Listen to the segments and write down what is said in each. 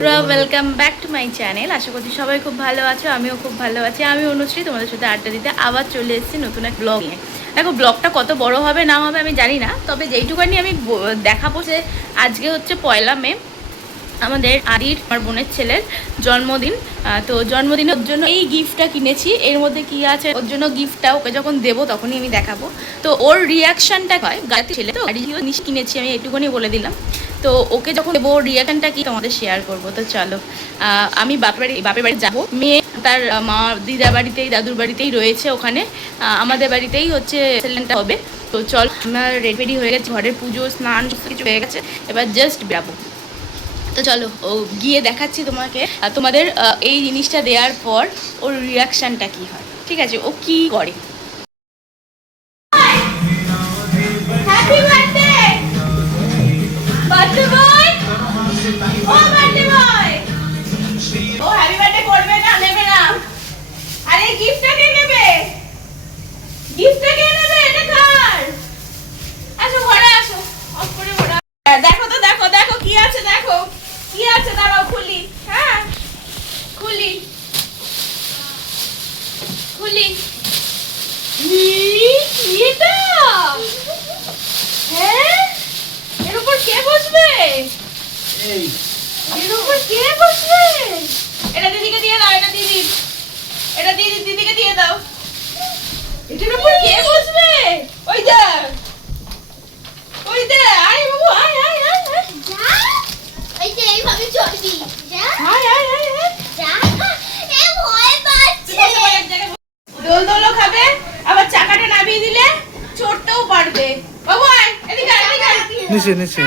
Welcome back to my channel. আশা করছি সবাই খুব ভালো আছো, আমিও খুব ভালো আছি। আমি অনুশ্রী, তোমাদের সাথে আড্ডা দিতে আবার চলে এসেছি নতুন এক ব্লগ নিয়ে। দেখো ব্লগটা কত বড় হবে না হবে আমি জানি না, তবে যেইটুকানি আমি দেখাবো যে আজকে হচ্ছে 1 মে, আমাদের আমার বোনের ছেলের জন্মদিন। তো জন্মদিনের জন্য এই গিফটটা কিনেছি। এর মধ্যে কি আছে ওর জন্য গিফটটা ওকে যখন দেবো তখনই আমি দেখাবো। তো ওর রিয়াকশানটা হয়, গাড়িতে ছেলে তো গাড়ি জিনিস কিনেছি আমি, একটুখানি বলে দিলাম। তো ওকে যখন দেবো ওর রিয়াকশানটা কি তোমাদের শেয়ার করবো। তো চলো, আমি বাপের বাড়ি যাবো। মেয়ে তার মা দিদার বাড়িতেই দাদুর বাড়িতেই রয়েছে, ওখানে আমাদের বাড়িতেই হচ্ছে ছেলেটা হবে। তো চল, আমার রেডি হয়ে গেছে, ঘরের পুজো স্নান সব কিছু হয়ে গেছে, এবার জাস্ট বেরাবো। তো চলো ও গিয়ে দেখাচ্ছি তোমাকে, তোমাদের এই জিনিসটা দেওয়ার পর ওর রিয়াকশানটা কি হয়। ঠিক আছে, ও কি করে। দেখো তো, দেখো দেখো কি আছে, দেখো কি আছে, দাঁড়াও খুলি। হ্যাঁ খুলি খুলি। এটা হ্যাঁ, এর উপর কে বসবে? এর উপর কে বসবে? এটা দিদিকে দিয়ে দাও, এটা দিদি, এটা দিদিকে দিয়ে দাও। এটার উপর কে বসবে? ওই দা, ওই দা, আয় বাবু, আয় আয় আয় আয়, যা এই যে এইভাবে চলবি, যা আয় আয় আয় আয়। যা এ ভয় পাচ্ছে। দোলদোলও খাবে, আবার চাকাটা নামিয়ে দিলে চড়তেও পারবে। বাবু আয়, এদিকে আয়, এদিকে আয়। নিচে নিচে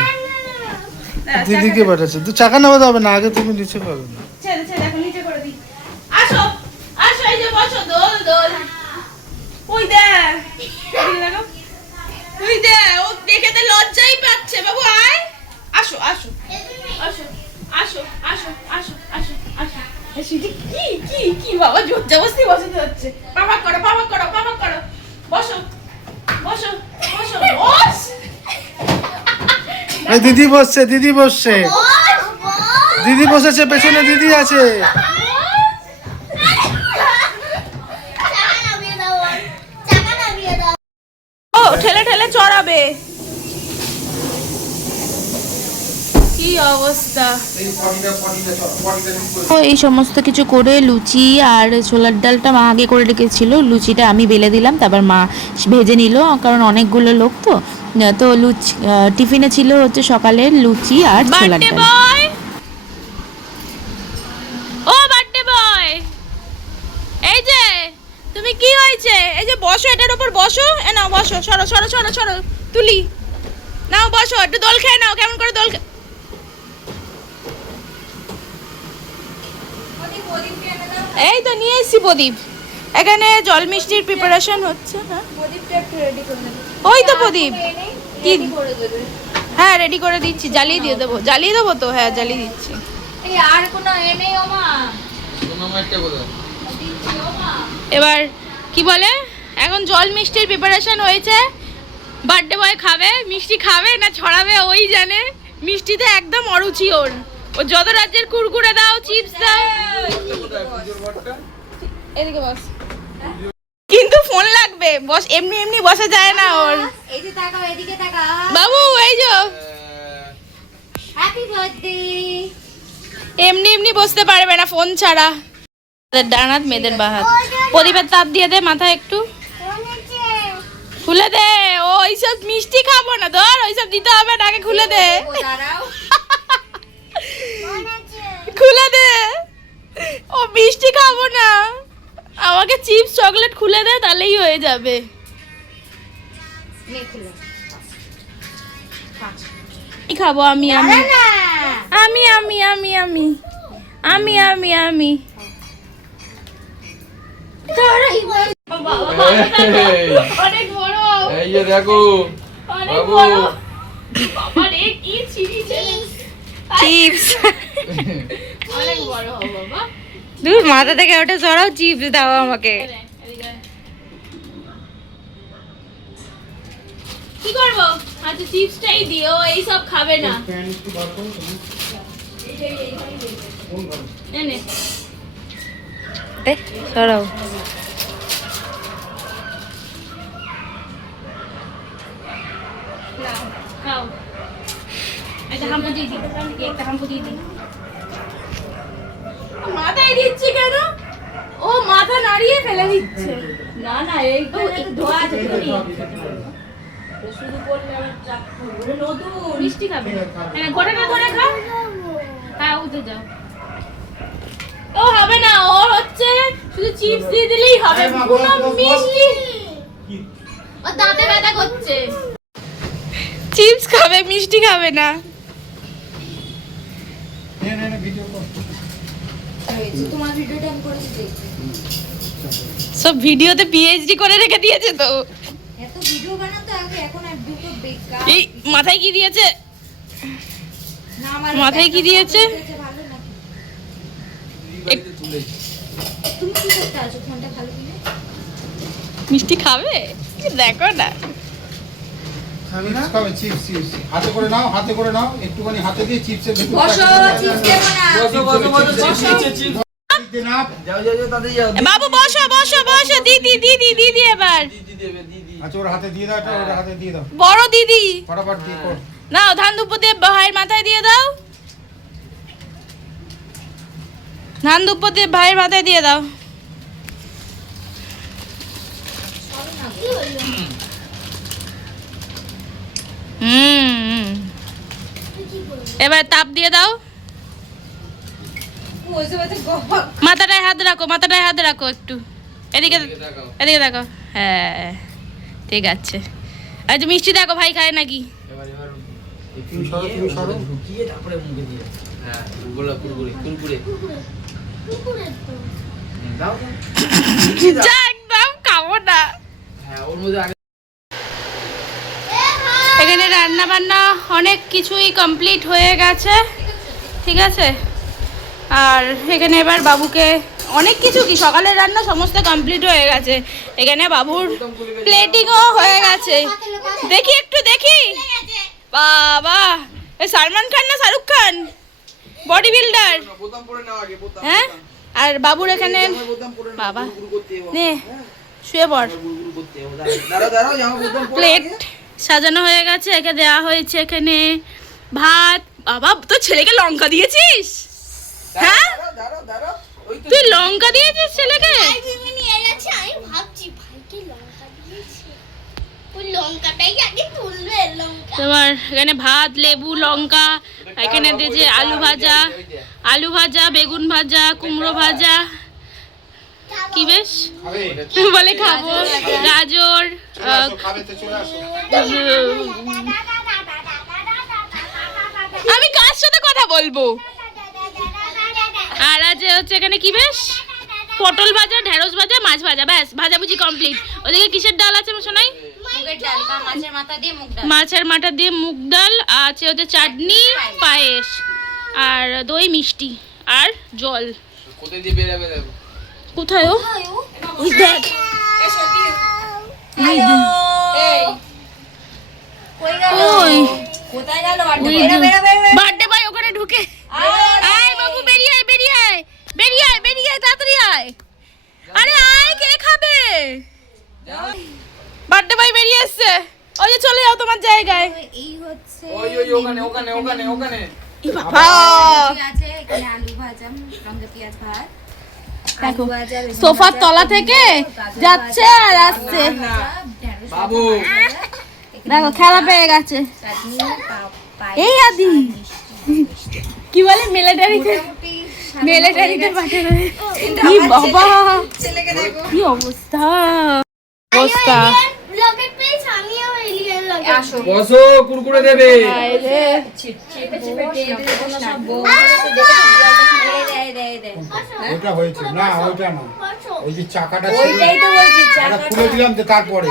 দিদিকে পাঠাচ্ছে, তো চাকা নামাতে হবে না, আগে তুমি নিচে পাবে না। ছেড়ে ছেড়ে এখন নিচে করে দিই। আসো আসো, এই যে বসো, দোল দোল। ওই দেখ, এদিকে দেখো, ওই দেখ, ও দেখে তো লজ্জাই পাচ্ছে। বাবু আয়, আসো আসো আসো আসো আসো আসো আসো আসো। কি কি কি বাবা, জোর জবরদস্তি বসাতে হচ্ছে। পাপা করো, পাপা করো, পাপা করো। বসো বসো বসো, বস। এই দিদি বসছে, দিদি বসছে, বস বস দিদি বসেছে, পেছনে দিদি আছে। চাকা নামিয়ে দাও, চাকা নামিয়ে দাও। ও ঠেলে ঠেলে চড়াবে, কি অবস্থা। তো এই সমস্ত কিছু করে লুচি আর ছোলার ডালটা মা আগে করে রেখেছিল, লুচিটা আমি বেলে দিলাম, তারপর মা ভেজে নিল, কারণ অনেকগুলো লোক তো। তো লুচি টিফিনে ছিল হচ্ছে সকালে লুচি আর ছোলার বার্থডে ডাল। বয়, ও বার্থডে বয়, এই যে তুমি কি হয়েছে, এই যে বসো, এটার উপর বসো। এ নাও বসো, সরো সরো সরো সরো, তুলি নাও, বসো, একটু দোল খেয়ে নাও। কেমন করে দোল এই তো নিয়ে এসেছি প্রদীপ। এখানে জল মিষ্টির প্রিপারেশন হচ্ছে। হ্যাঁ ওই তো প্রদীপ, কি হ্যাঁ রেডি করে দিচ্ছি, জ্বালিয়ে দিয়ে দেবো, জ্বালিয়ে দেবো তো, হ্যাঁ জ্বালিয়ে দিচ্ছি। এবার কি বলে, এখন জল মিষ্টির প্রিপারেশন হয়েছে। বার্থডে বয় খাবে, মিষ্টি খাবে না ছড়াবে ওই জানে। মিষ্টিতে একদম অরুচি ওর, ও যত রাজ্যের কুরকুরে দাও, চিপস দাও। এদিকে বস, কিন্তু ফোন লাগবে, বস, এমনি এমনি বসা যায় না ওর। এই যে তাকাও, এদিকে তাকাও। বাবু এই যে হ্যাপি বার্থডে। এমনি এমনি বসতে পারবে না ফোন ছাড়া। ডানাত মেয়েদের বাহাত। প্রদীপের তাপ দিয়ে দে মাথায় একটু, খুলে দে। ও ওইসব মিষ্টি খাবো না, ধর ওইসব দিতে হবে না, আগে খুলে দে, খুলে দে। ও মিষ্টি খাবো না, আমাকে চিপস চকলেট খুলে দে, তাহলেই হয়ে যাবে। কি খাবো আমি, আমি আমি আমি আমি আমি আমি আমি আমি অনেক বড়, এই যে দেখো অনেক বাবু, বড়। বাবা রে কি ছিড়িছে চিপস, অনেক বড় বাবা। দূর মাথা থেকে ওটা সরাও, চিপস দাও আমাকে। কি করবো, আচ্ছা চিপসটাই দিও, এই সব খাবে না। সরাও খাও একটা হাম্পু দিয়ে দিই একটা হাম্পু দিয়ে দিই মাথায় দিচ্ছি কেন ও মাথা নাড়িয়ে ফেলে দিচ্ছে না না এই তো ধোয়া আছে শুধু করলে আবার চাপ করবে নতুন মিষ্টি খাবে হ্যাঁ ঘরে খা হ্যাঁ উঠে যাও ও হবে না ওর হচ্ছে শুধু চিপস দিয়ে দিলেই হবে কোনো মিষ্টি ও দাঁতে ব্যথা করছে চিপস খাবে মিষ্টি খাবে না সব ভিডিওতে পিএইচডি করে রেখে দিয়েছে তো এত ভিডিও বানাতো আগে, এখন আর দুটো বেকার। এই মাথায় কি দিয়েছে না, আমার মাথায় কি দিয়েছে ভালো নাকি? এক- তুমি কি করতে আছো ফোনটা ভালো কিনে? মিষ্টি খাবে দেখো না খাবি না? খাবে চিপস হাতে করে নাও একটুখানি হাতে দিয়ে চিপসের ভেতর বসো, চিপস দেবো না। বাবু বসো দিদি এবার আচ্ছা ওর হাতে দিয়ে দাও, এটা ওর হাতে দিয়ে দাও, বড় দিদি ফটাফট দিয়ে কর। নাও ধান দুপুর দিয়ে ভাইয়ের মাথায় দিয়ে দাও ধান দুপুর দিয়ে ভাইয়ের মাথায় দিয়ে দাও হুম এবার তাপ দিয়ে দাও বসে বসে গপ। মাথাটায় হাত রাখো একটু এদিকে দেখো হ্যাঁ ঠিক আছে আচ্ছা মিষ্টি দেখো ভাই খায় নাকি তুমি সরো ঢুকিয়ে তারপরে মুখে দিয়ে হ্যাঁ কুরকুরে দাও যা একদম খাবো না হ্যাঁ ওর মধ্যে আগে এখানে রান্না বান্না অনেক কিছুই কমপ্লিট হয়ে গেছে ঠিক আছে আর এখানে এবার বাবুকে অনেক কিছু কি সকালের রান্না সমস্ত কমপ্লিট হয়ে গেছে এখানে বাবুর প্লেটিংও হয়ে গেছে দেখি বাবা এই সালমান খান না শাহরুখ খান বডি বিল্ডার বোতাম পরে নাও আগে বোতাম হ্যাঁ আর বাবুর এখানে বোতাম পরে নাও বাবা গুরু করতে হবে নে শুয়ে পড় গুরু করতে হবে দাঁড়াও জামা বোতাম পরে প্লেট সাজানো হয়ে গেছে একে দেওয়া হয়েছে এখানে ভাত বাবা তো ছেলেকে লঙ্কা দিয়েছিস হ্যাঁ দাঁড়াও ওই তো তুই লঙ্কা দিয়েছিস ছেলেকে ভাই তুমি নিয়ে যাচ্ছে আমি ভাবছি ভাইকে লঙ্কা দিয়েছে ওই লঙ্কাটাই আগে তুলবে লঙ্কা তোমার এখানে ভাত লেবু লঙ্কা এখানে দিয়েছে আলু ভাজা বেগুন ভাজা কুমড়ো ভাজা কি বেশ খাবে বলে খাবো গাজর খাবে তো চলে আসো। আমি কার সাথে কথা বলবো আর আজ হচ্ছে এখানে কি বেশ পটল ভাজা ঢেঁড়স ভাজা মাছ ভাজা ব্যাস ভাজাভুজি কমপ্লিট ওদিকে কিসের ডাল আছে শোনাই মুগের ডাল, কারণ মাছের মাথা দিয়ে মুগ ডাল। মাছের মাথা দিয়ে মুগ ডাল আছে হচ্ছে চাটনি পায়েস আর দই মিষ্টি আর জল কোথায় দিয়ে বেরাবে দেখো কোথায় ও ওই দেখ এই, কই গেল? ওই কোথায় গেল? ওই বেরো, বেরো, বেরো, বেরো। বার্থডে ভাই ওখানে ঢুকে আয় বাবু বেরিয়ে আয় তাড়াতাড়ি আয় আরে আয় কে খাবে বার্থডে ভাই বেরিয়ে এসছে ওই যে চলে যাও তোমার জায়গায় এই হচ্ছে ওই ওখানে ই বাবা কি আছে এখানে? আলু ভাজা, লঙ্কা পেঁয়াজ ভাত, দেখো আলু ভাজা, বেগুন সোফার ভাজা, তলা থেকে গাজর যাচ্ছে ভাজা, আর আসছে ঢেঁড়স বাবু দেখো খেলা পেয়ে গেছে চাটনি, পায়েস, এই আদি কি বলে মিলিটারিতে পাঠাবে কি বাবা ছেলেকে দেখো। কি অবস্থা অবস্থা লকেট পেয়েছ আমিও এলিয়েন লকেট আসো। বসো কুরকুরে দেবে বাইরে চেপে চেপে দিয়ে দেবে, কোনো সব বউ আছে, দেখো তো জলটা কি এই দে। ওটা হয়েছে না ওইটা না বসো ওই যে চাকাটা ছিল ওইটাই তো বলছি, ওটা চাকাটা। খুলে দিলাম তো তারপরে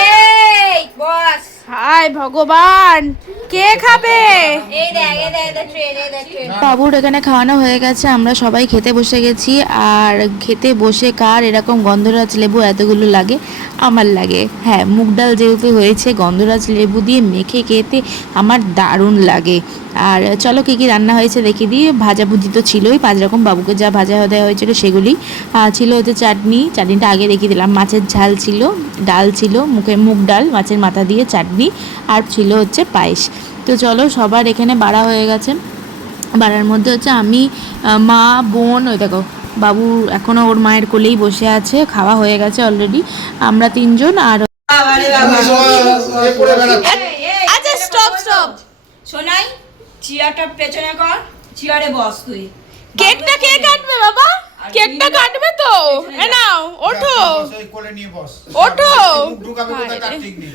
এই, বস। হায় ভগবান কে খাবে এই দেখ, ট্রেন, ট্রেন। বাবুর এখানে খাওয়ানো হয়ে গেছে আমরা সবাই খেতে বসে গেছি আর খেতে বসে কার এরকম গন্ধরাজ লেবু এতগুলো লাগে আমার লাগে হ্যাঁ মুগ ডাল যেহেতু হয়েছে গন্ধরাজ লেবু দিয়ে মেখে খেতে আমার দারুণ লাগে আর চলো কী কী রান্না হয়েছে দেখিয়ে দিই। ভাজাভুজি তো ছিলই 5 রকম, বাবুকে যা ভাজা দেওয়া হয়েছিল সেগুলি। ছিল হচ্ছে চাটনিটা আগে দেখিয়ে দিলাম, মাছের ঝাল ছিল, ডাল ছিল, মুগ ডাল মাছের মাথা দিয়ে চাটনি, আর ছিল হচ্ছে পায়েস। তো চলো সবার এখানে বাড়া হয়ে গেছে। বাড়ার মধ্যে হচ্ছে আমি, মা, বোন, ওই দেখো বাবু এখনও ওর মায়ের কোলেই বসে আছে, খাওয়া হয়ে গেছে অলরেডি। আমরা 3 জন। আর আচ্ছা স্টপ শোনাই, চেয়ারটা পেছনে কর, চেয়ারে বস তুই। কেকটা কে কাটবে বাবা? কেকটা কাটবে তো? এ নাও, ওঠো এই কোলে নিয়ে বস। ওঠো। মুখ ঢুকাবে কোথায় তার ঠিক নেই।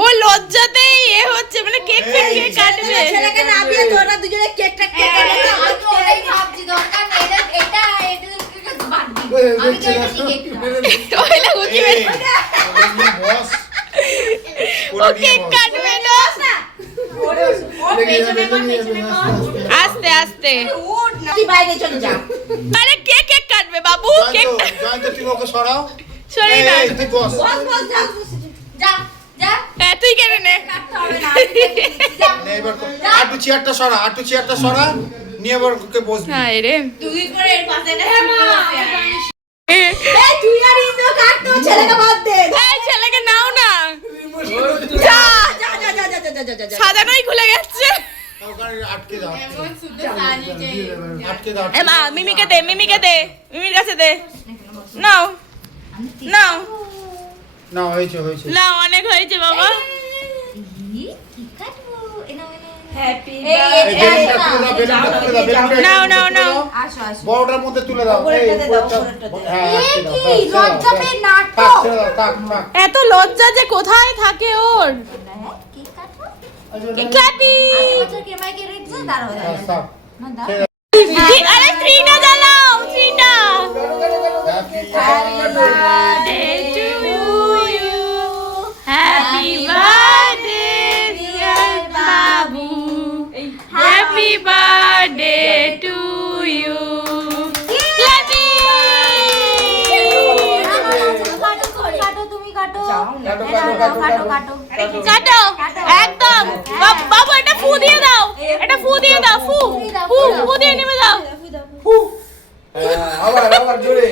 ও লজ্জাতেই হচ্ছে, মানে কেক কে কাটবে? ছেলেকে না দিয়ে তোরা দুজনে কেকটা কেটে নে। আমি তো ওটাই ভাবছি, দরকার নেই এটা বাদ দিই। আমি তো এটা কেক খাবো। ওইলা গুছিয়ে এই, কোলে নিয়ে বস। ও কোলে নিয়ে কেক বস। কাটবে না। পেছনে কর, পেছনে কর। আস্তে আস্তে। উঠ না, তুই বাইরে চলে যা। আরে কে কেক কাটবে বাবু? কেক জয়ন্ত তুমি ওকে সরাও। সরি না। এই, তুই বস। বস যা। যা যা হ্যাঁ তুই কেন নে। কাটতে হবে না। নে, এবার আটু চেয়ারটা সরা, নিয়ে এবার ওকে বসবি। হ্যাঁ রে। তুই করে এর পাশে না এই তুই আর ইন্দো কাট তো, ছেলেকে বাদ দে। এই ছেলেকে নাও না। যা যা যা যা যা যা যা যা। সাজানোই খুলে গেছে। ওখানে আটকে দাও। শুধু সাজি চাই। আটকে দাও। এ মা মিমিকে দে, মিমির কাছে দে। নাও নাও না, হয়েছে। নাও, অনেক হয়েছে বাবা। কি কাটবো? এনা হ্যাপি এই বেলুনটা তুলে দাও, বেলুনটা আসো আসো। বড়টার মধ্যে তুলে দাও। উপরেরটাতে দাও, উপরেরটা- উপরেরটাতে। হ্যাঁ, আটকে দাও। কি লজ্জা পেয়ে নাটক। থাক, ছেড়ে দাও, থাক। এত লজ্জা যে কোথায় থাকে ওর। কি কাটবো? ক্ল্যাপি। বছর কে মাইকে রেখেছে দাঁড়াও হ্যাঁ, থাক। না দাও। আরে 3টা জ্বালাও, 3টা। Happy birthday to you. Happy birthday dear babu. Happy birthday to you. ক্ল্যাপি। কাটো তুমি কাটো। কাটো। কাটো একদম। বাবু এটা ফু দিয়ে দাও, ফু দিয়ে নেমে দাও। আবার জোরে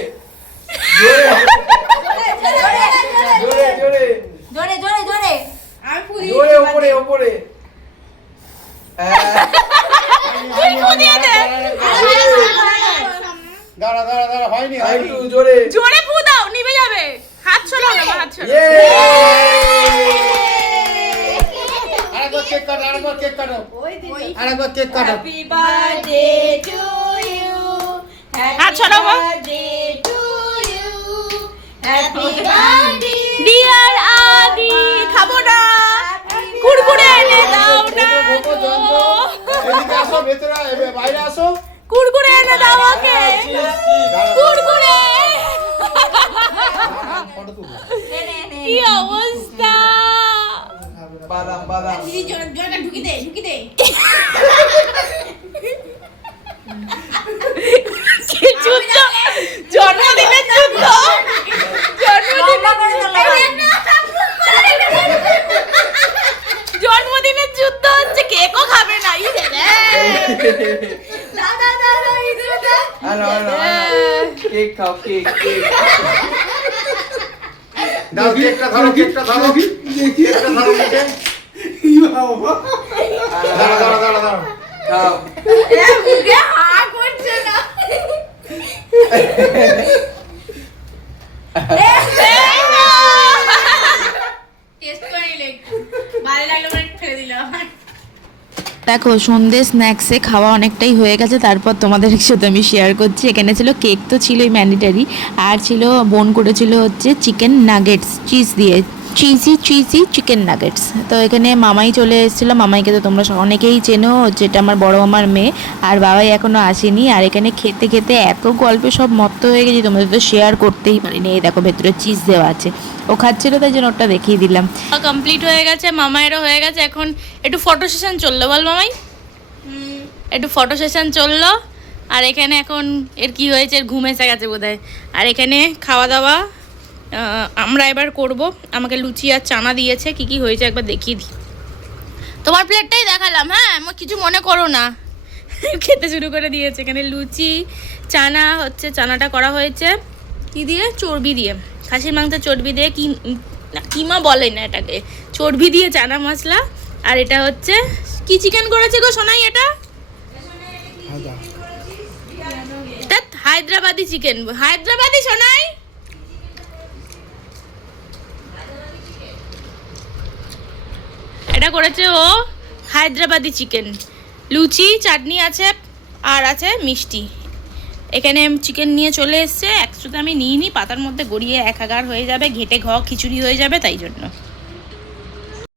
জোরে জোরে জোরে। উপরে তুই ফু দিয়ে দে। দাঁড়া, হয়নি। জোরে জোরে ফু দাও, নিভে যাবে। হাত ছড়াও না, হাত ছড়াও। আরেকবার কেক কাটো। Happy birthday to you. হাত ছড়াও গো। Happy birthday. ডিয়ার আদি, খাবো না, কুরকুরে এনে দাও না গো। এদিকে আসো, ভেতরে বাইরে আসো। কুরকুরে এনে দাও ওকে, কুরকুরে। ফটো তুলো। কি অবস্থা। বাদাম দিদি জোরে জোরে ঢুকি দে। কি যুদ্ধ, জন্মদিনের যুদ্ধ, জন্মদিনের যুদ্ধ হচ্ছে, কেকও খাবে না। কেক খাও, কেক দাও, কেকটা ধরো মুখে। দাঁড়া। খাও। টেস্ট করে নিলে একটু ভালো লাগলো বলে ফেলে দিলাম। দেখো সন্ধ্যে স্ন্যাক্সে খাওয়া অনেকটাই হয়ে গেছে, তারপর তোমাদের সাথে আমি শেয়ার করছি। এখানে ছিল কেক, তো ছিলই ম্যান্ডেটারি, আর ছিল বোন করেছিল হচ্ছে চিকেন নাগেটস, চিজ দিয়ে চিজি চিকেন নাগেটস। তো এখানে মামাই চলে এসেছিলো, মামাইকে তো তোমরা অনেকেই চেনো, যেটা আমার বড় মামার মেয়ে, আর বাবাই এখনও আসেনি। আর এখানে খেতে খেতে এত গল্পে সব মত্ত হয়ে গেছি, তোমাদের তো শেয়ার করতেই পারিনি। এই দেখো ভেতরে চিজ দেওয়া আছে, ও খাচ্ছিল তাই জন্য ওটা দেখিয়ে দিলাম। কমপ্লিট হয়ে গেছে, মামায়েরও হয়ে গেছে। এখন একটু ফটো সেশন চললো, বল মামাই, একটু ফটো সেশন চললো। আর এখানে এখন এর কি হয়েছে, এর ঘুম এসে গেছে বোধহয়। আর এখানে খাওয়া দাওয়া আমরা এবার করব। আমাকে লুচি আর চানা দিয়েছে, কি কি হয়েছে একবার দেখিয়ে দিই। তো তোমার প্লেটটাই দেখালাম, হ্যাঁ আমার কিছু মনে করো না। খেতে শুরু করে দিয়েছে। এখানে লুচি, চানা হচ্ছে, চানাটা করা হয়েছে কি দিয়ে, চর্বি দিয়ে, খাসির মাংসের চর্বি দিয়ে, কিমা বলে না এটাকে, চর্বি দিয়ে চানা মশলা। আর এটা হচ্ছে কি চিকেন করেছে গো সোনাই, এটা হায়দ্রাবাদি চিকেন, হায়দ্রাবাদি সোনাই। এটা করেছে ও হায়দ্রাবাদি চিকেন। লুচি, চাটনি আছে আর আছে মিষ্টি। এখানে চিকেন নিয়ে চলে এসছে, একসাথে আমি নিইনি, পাতার মধ্যে গড়িয়ে একাকার হয়ে যাবে, ঘেটে খিচুড়ি হয়ে যাবে, তাই জন্য।